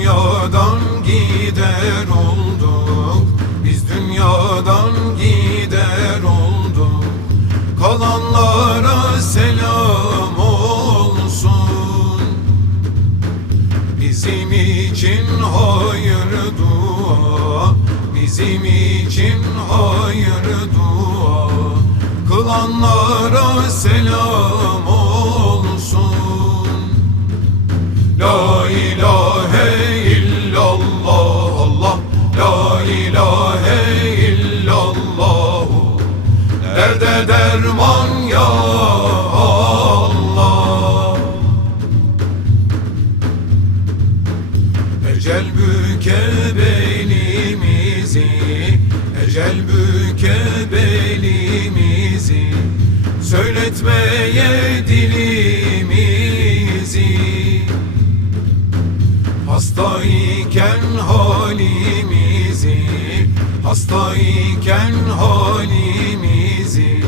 dünyadan gider olduk. Biz dünyadan gider olduk. Kalanlara selam olsun. Bizim için hayır dua. Bizim için hayır dua. Kılanlara selam olsun ilahe illallah. Derde derman ya Allah. Ecel büke belimizi Ecel büke Hastayken halimizi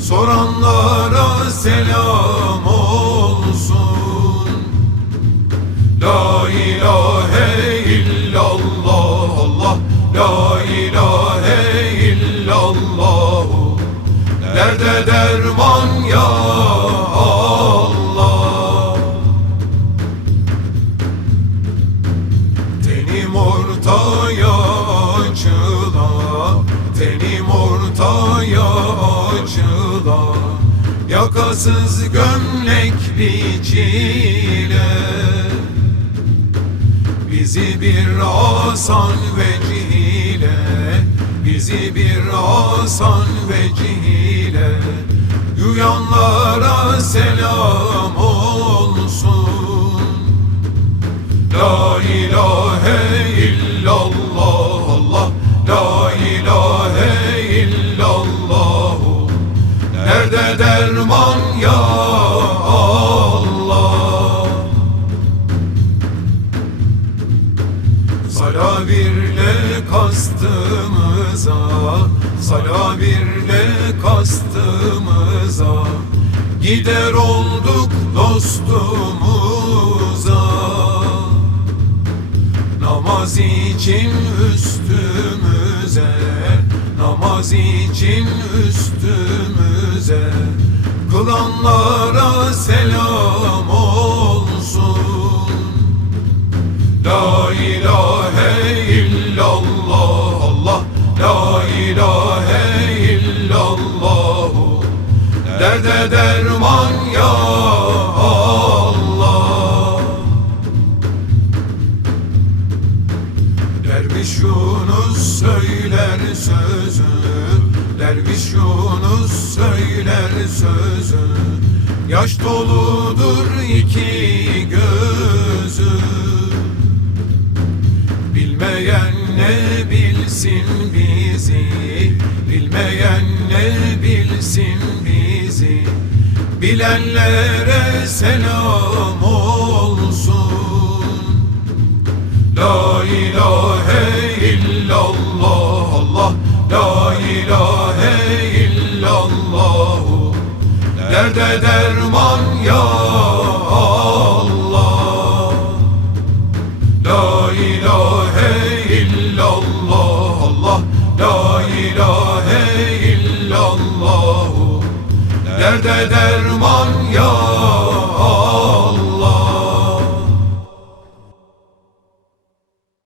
Soranlara selam olsun. La ilahe illallah Allah. La ilahe illallah. Derde derman ortaya açıla Yakasız gömlek biçile. Bizi bir asan vecihle Bizi bir asan vecihle Yuyanlara selam olsun. La ilahe illallah Salavirle kastımıza Salavirle kastımıza Gider olduk dostumuza. Namaz için üstümüze Namaz için üstümüze Kılanlara selam olsun. La ilahe ilahe illallah Derde derman ya Allah. Derviş Yunus söyler sözü Derviş Yunus söyler sözü. Yaş doludur iki gözü. Bilmeyen ne bilsin bizi Bilmeyen ne bilsin bizi. Bilenlere selam olsun. La ilahe illallah Allah. La ilahe illallah. Derde derman ya derde derman ya